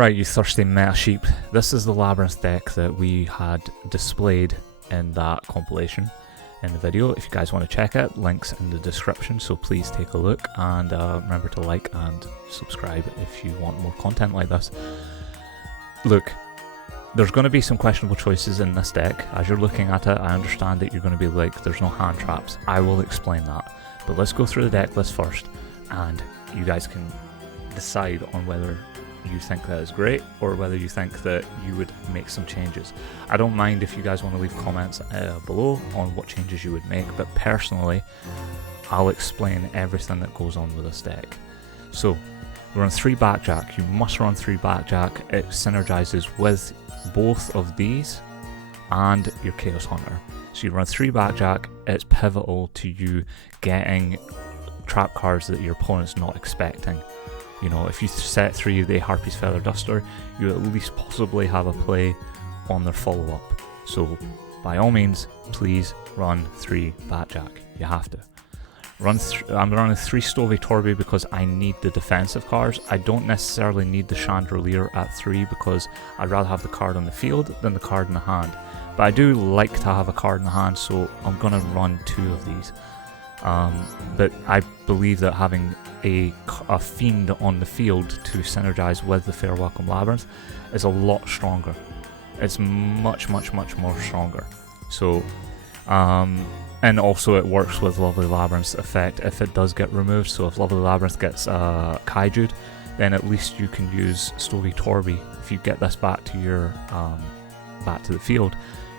Alright, you thirsty meta sheep. This is the Labrynth deck that we had displayed in that compilation in the video. If you guys want to check it, links in the description, so please take a look, and remember to like and subscribe if you want more content like this. Look, there's going to be some questionable choices in this deck. As you're looking at it, I understand that you're going to be like, there's no hand traps. I will explain that. But let's go through the deck list first, and you guys can decide on whether you think that is great or whether you think that you would make some changes. I don't mind if you guys want to leave comments below on what changes you would make, but personally I'll explain everything that goes on with this deck. So we run 3 Backjack. You must run 3 Backjack. It synergizes with both of these and your Chaos Hunter. So you run 3 Backjack. It's pivotal to you getting trap cards that your opponent's not expecting. You know, if you set 3 of the Harpy's Feather Duster, you at least possibly have a play on their follow-up. So, by all means, please run 3 Backjack. You have to. I'm running 3 Stovey Torby because I need the defensive cards. I don't necessarily need the Chandelier at 3 because I'd rather have the card on the field than the card in the hand. But I do like to have a card in the hand, so I'm going to run 2 of these. But I believe that having a Fiend on the field to synergize with the Fair Welcome Labrynth is a lot stronger. It's much more stronger. So, and also it works with Lovely Labrynth's effect if it does get removed. So if Lovely Labrynth gets Kaiju'd, then at least you can use Stovey Torby. If you get this back to your back to the field,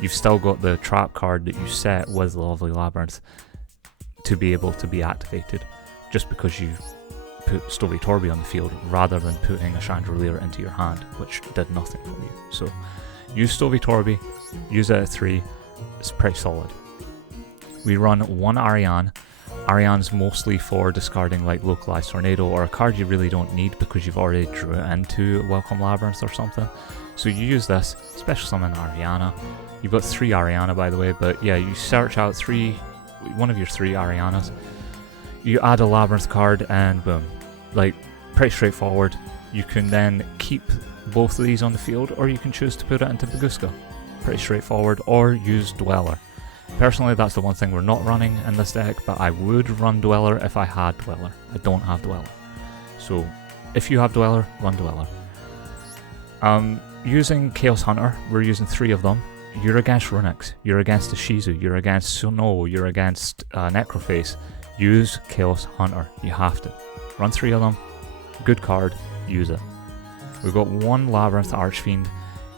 you've still got the trap card that you set with Lovely Labrynth to be able to be activated, just because you put Stovey Torby on the field rather than putting a Chandelier into your hand, which did nothing for you. So use Stovey Torby, use it at 3, it's pretty solid. We run 1 Ariane. Ariane's mostly for discarding like Localized Tornado or a card you really don't need because you've already drew it into Welcome Labrynth or something. So you use this, special summon Ariana. You've got 3 Ariana by the way, but yeah, you search out one of your 3 Arianas. You add a Labrynth card and boom. Like, pretty straightforward. You can then keep both of these on the field, or you can choose to put it into Baguska. Pretty straightforward, or use Dweller. Personally, that's the one thing we're not running in this deck, but I would run Dweller if I had Dweller. I don't have Dweller. So, if you have Dweller, run Dweller. Using Chaos Hunter, we're using 3 of them. You're against Runix, you're against the Shizu, you're against Suno, you're against Necroface. Use Chaos Hunter. You have to. Run 3 of them. Good card. Use it. We've got 1 Labrynth Archfiend.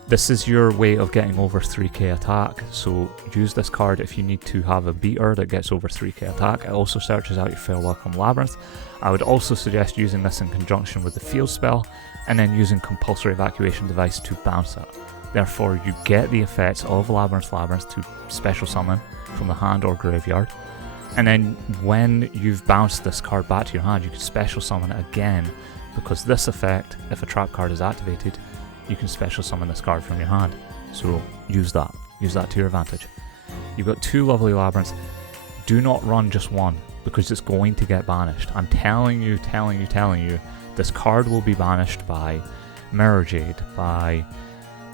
This is your way of getting over 3k attack, so use this card if you need to have a beater that gets over 3k attack. It also searches out your Fair Welcome Labrynth. I would also suggest using this in conjunction with the field spell, and then using Compulsory Evacuation Device to bounce it. Therefore, you get the effects of Labrynth to special summon from the hand or graveyard. And then when you've bounced this card back to your hand, you can special summon it again, because this effect, if a trap card is activated, you can special summon this card from your hand. So use that. Use that to your advantage. You've got 2 Lovely Labrynths. Do not run just 1, because it's going to get banished. I'm telling you, this card will be banished by Mirror Jade,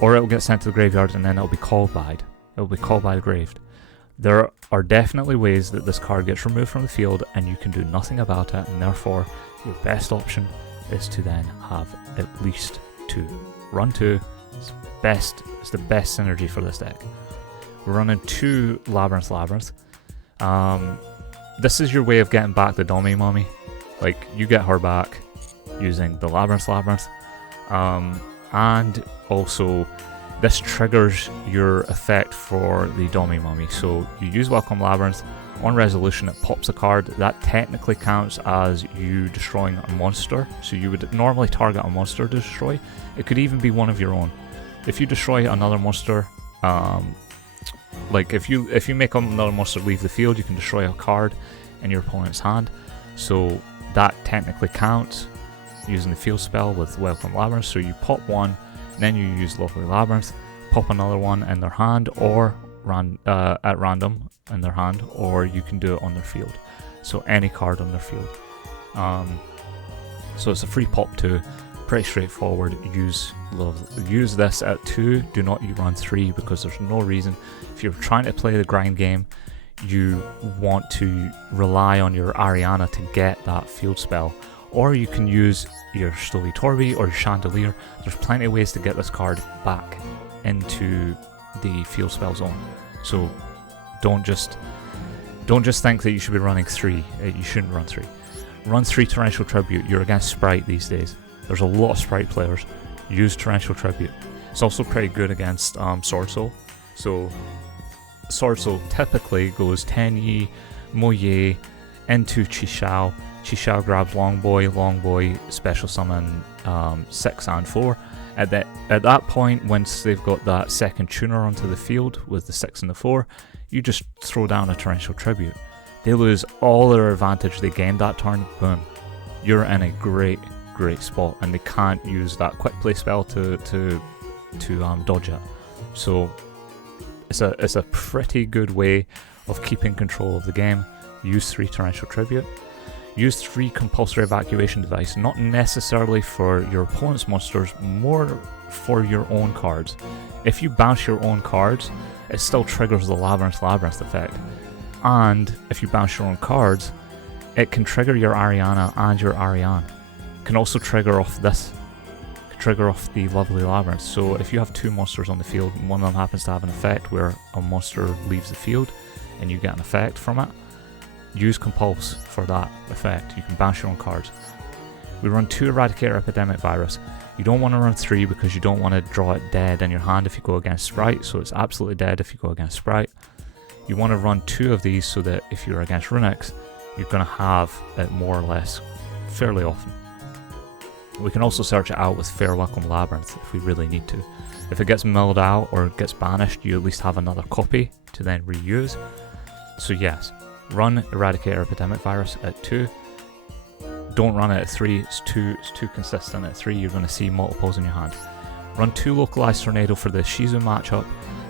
or it will get sent to the graveyard and then it will be called by. It will be called by the Graved. There are definitely ways that this card gets removed from the field and you can do nothing about it, and therefore your best option is to then have at least 2. Run 2. It's the best synergy for this deck. We're running 2 Labrynth. This is your way of getting back the Dommy Mommy. Like, you get her back using the Labrynth. And also this triggers your effect for the Dommy Mummy. So you use Welcome Labrynth, on resolution it pops a card. That technically counts as you destroying a monster. So you would normally target a monster to destroy. It could even be one of your own. If you destroy another monster, like if you make another monster leave the field, you can destroy a card in your opponent's hand. So that technically counts using the field spell with Welcome Labrynth. So you pop 1, then you use Lovely Labrynth, pop another one in their hand, or at random in their hand, or you can do it on their field. So any card on their field. So it's a free pop 2, Pretty straightforward. Use this at 2, do not run 3, because there's no reason. If you're trying to play the grind game, you want to rely on your Ariana to get that field spell, or you can use your Stowy Torby or your Chandelier. There's plenty of ways to get this card back into the field spell zone. So don't just think that you should be running 3. You shouldn't run 3. Run 3 Torrential Tribute. You're against Sprite these days. There's a lot of Sprite players. Use Torrential Tribute. It's also pretty good against Sword Soul. So Sword Soul typically goes Tenyi, Moye, into Chixiao. Chixiao grabs Longboy, special summon 6 and 4. At that point, once they've got that second tuner onto the field with the 6 and the 4, you just throw down a Torrential Tribute. They lose all their advantage they gained that turn, boom. You're in a great spot, and they can't use that quick play spell to dodge it. So it's a pretty good way of keeping control of the game. Use 3 Torrential Tribute. Use 3 Compulsory Evacuation Device, not necessarily for your opponent's monsters, more for your own cards. If you bounce your own cards, it still triggers the Labrynth effect. And if you bounce your own cards, it can trigger your Ariana and your Ariane. It can also trigger off this. It can trigger off the lovely Labrynth. So if you have 2 monsters on the field and one of them happens to have an effect where a monster leaves the field and you get an effect from it, use Compulse for that effect. You can bounce your own cards. We run 2 Eradicator Epidemic Virus. You don't want to run 3 because you don't want to draw it dead in your hand if you go against Sprite, so it's absolutely dead if you go against Sprite. You want to run 2 of these so that if you're against Runics, you're going to have it more or less fairly often. We can also search it out with Fair Welcome Labrynth if we really need to. If it gets milled out or gets banished, you at least have another copy to then reuse. So yes, run Eradicator Epidemic Virus at 2. Don't run it at 3, it's too consistent. At 3 you're going to see multiples in your hand. Run 2 Localized Tornado for the Shizu matchup.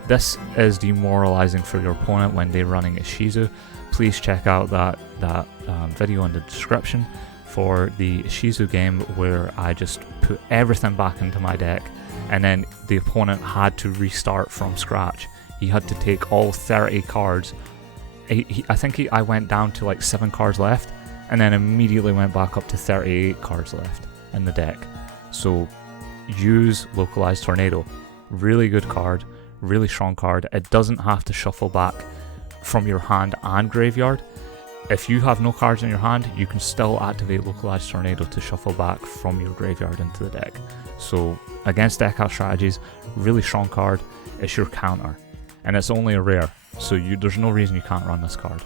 This is demoralizing for your opponent when they're running a Shizu. Please check out that video in the description for the Shizu game where I just put everything back into my deck, and then the opponent had to restart from scratch. He had to take all 30 cards. I think I went down to like 7 cards left, and then immediately went back up to 38 cards left in the deck. So use Localized Tornado. Really good card, really strong card. It doesn't have to shuffle back from your hand and graveyard. If you have no cards in your hand, you can still activate Localized Tornado to shuffle back from your graveyard into the deck. So against deck out strategies, really strong card. It's your counter, and it's only a rare, so there's no reason you can't run this card.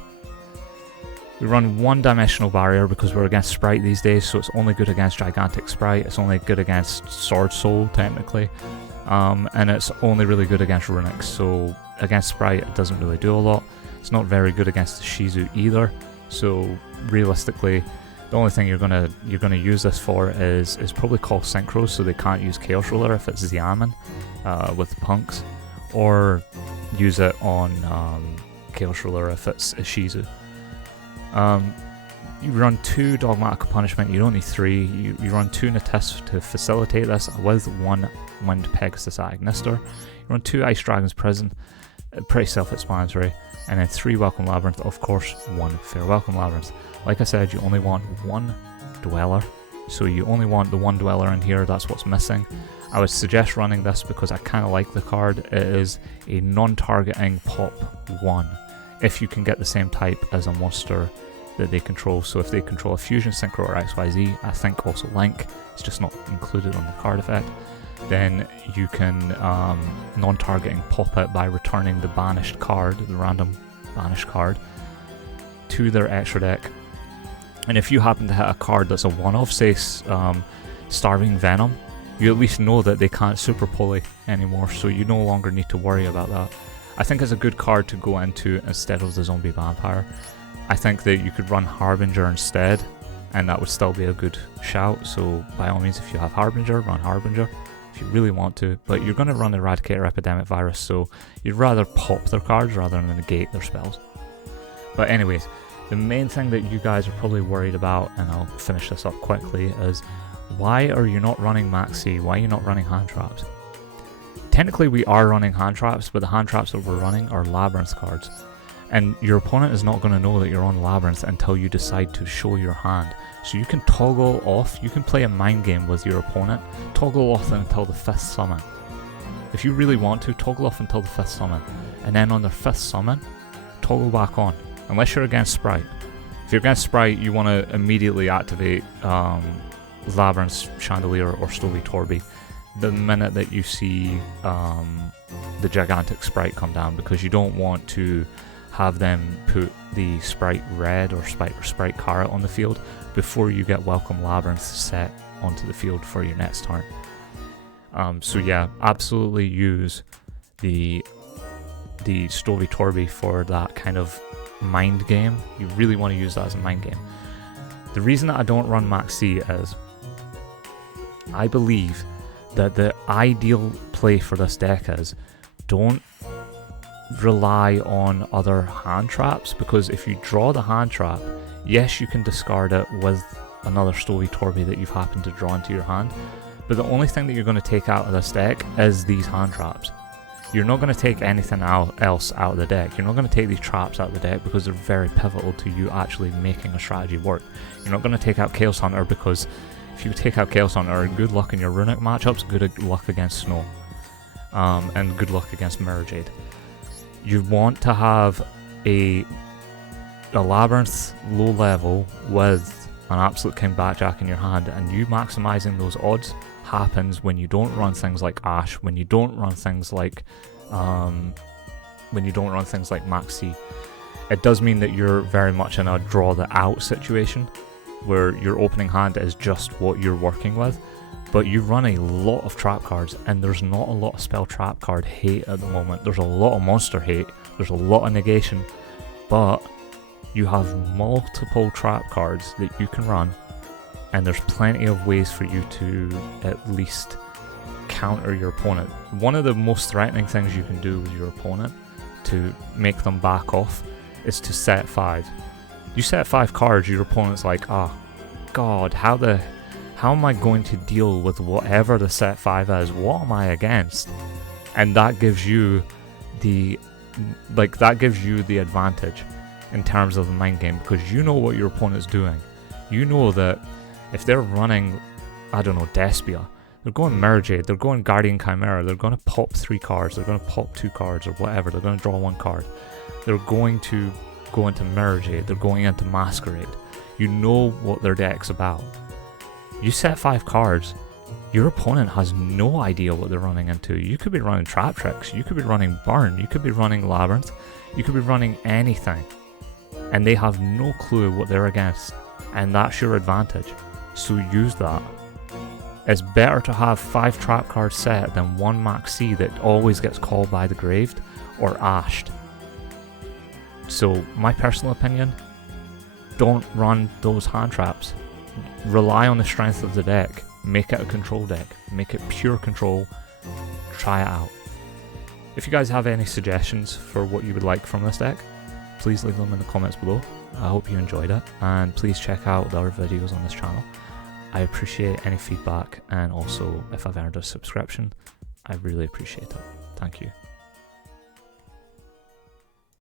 We run 1 Dimensional Barrier because we're against Sprite these days, so it's only good against Gigantic Sprite. It's only good against Sword Soul technically, and it's only really good against Runics. So against Sprite it doesn't really do a lot. It's not very good against the Shizu either. So realistically, the only thing you're gonna use this for is probably call Synchros, so they can't use Chaos Ruler if it's Xiamen with Punks, or use it on Chaos Ruler if it's a Shizu. You run 2 Dogmatic Punishment, you don't need 3. You run 2 Natis to facilitate this with 1 Wind Pegasus Agnister. You run 2 Ice Dragon's Prison, pretty self-explanatory, and then 3 Welcome Labrynth, of course 1 Fair Welcome Labrynth. Like I said, you only want 1 Dweller, so you only want the 1 Dweller in here, that's what's missing. I would suggest running this because I kind of like the card. It is a non-targeting pop 1, if you can get the same type as a monster that they control. So if they control a Fusion, Synchro, or XYZ, I think also Link, it's just not included on the card effect, then you can non-targeting pop it by returning the banished card, the random banished card, to their extra deck. And if you happen to hit a card that's a one-off, say Starving Venom, you at least know that they can't Super Pulley anymore, so you no longer need to worry about that. I think it's a good card to go into instead of the Zombie Vampire. I think that you could run Harbinger instead, and that would still be a good shout. So by all means, if you have Harbinger, run Harbinger if you really want to, but you're going to run Eradicator Epidemic Virus, so you'd rather pop their cards rather than negate their spells. But anyways, the main thing that you guys are probably worried about, and I'll finish this up quickly, is Why are you not running Max C? Why are you not running hand traps? Technically we are running hand traps, but the hand traps that we're running are Labrynth cards. And your opponent is not going to know that you're on Labrynth until you decide to show your hand. So you can toggle off, you can play a mind game with your opponent, toggle off until the 5th summon. If you really want to, toggle off until the 5th summon. And then on their 5th summon, toggle back on. Unless you're against Sprite. If you're against Sprite, you want to immediately activate Labrynth's Chandelier or Stovey Torby the minute that you see the gigantic Sprite come down, because you don't want to have them put the Sprite Red or Sprite Carrot on the field before you get Welcome Labrynth set onto the field for your next turn. So yeah, absolutely use the Stovey Torby for that kind of mind game. You really want to use that as a mind game. The reason that I don't run Max C is I believe that the ideal play for this deck is don't rely on other hand traps, because if you draw the hand trap, yes, you can discard it with another Stovey Torby that you've happened to draw into your hand, but the only thing that you're going to take out of this deck is these hand traps. You're not going to take anything else out of the deck. You're not going to take these traps out of the deck because they're very pivotal to you actually making a strategy work. You're not going to take out Chaos Hunter because if you take out Chaos Hunter, good luck in your Runic matchups, good luck against Snow, and good luck against Mirror Jade. You want to have a Labrynth low level with an Absolute King Backjack in your hand, and you maximizing those odds happens when you don't run things like Ash, when you don't run things like Max C. It does mean that you're very much in a draw the out situation, where your opening hand is just what you're working with, but you run a lot of trap cards, and there's not a lot of spell trap card hate at the moment. There's a lot of monster hate, there's a lot of negation, but you have multiple trap cards that you can run, and there's plenty of ways for you to at least counter your opponent. One of the most threatening things you can do with your opponent to make them back off is to set 5. You set 5 cards, your opponent's like, oh god, how am I going to deal with whatever the set 5 is? What am I against? And that gives you the advantage in terms of the mind game, because you know what your opponent's doing. You know that if they're running, I don't know, Despia, they're going Mirror Jade, they're going Guardian Chimera, they're going to pop 3 cards, they're going to pop 2 cards or whatever, they're going to draw 1 card. They're going to go into Mirror Jade, they're going into Masquerade. You know what their deck's about. You set 5 cards, your opponent has no idea what they're running into. You could be running Trap Tricks, you could be running Burn, you could be running Labrynth, you could be running anything, and they have no clue what they're against, and that's your advantage. So use that. It's better to have 5 trap cards set than 1 Max C that always gets called by the Graved or Ashed. So my personal opinion, don't run those hand traps. Rely on the strength of the deck. Make it a control deck. Make it pure control. Try it out. If you guys have any suggestions for what you would like from this deck, please leave them in the comments below. I hope you enjoyed it, and please check out the other videos on this channel. I appreciate any feedback, and also if I've earned a subscription, I really appreciate it. Thank you.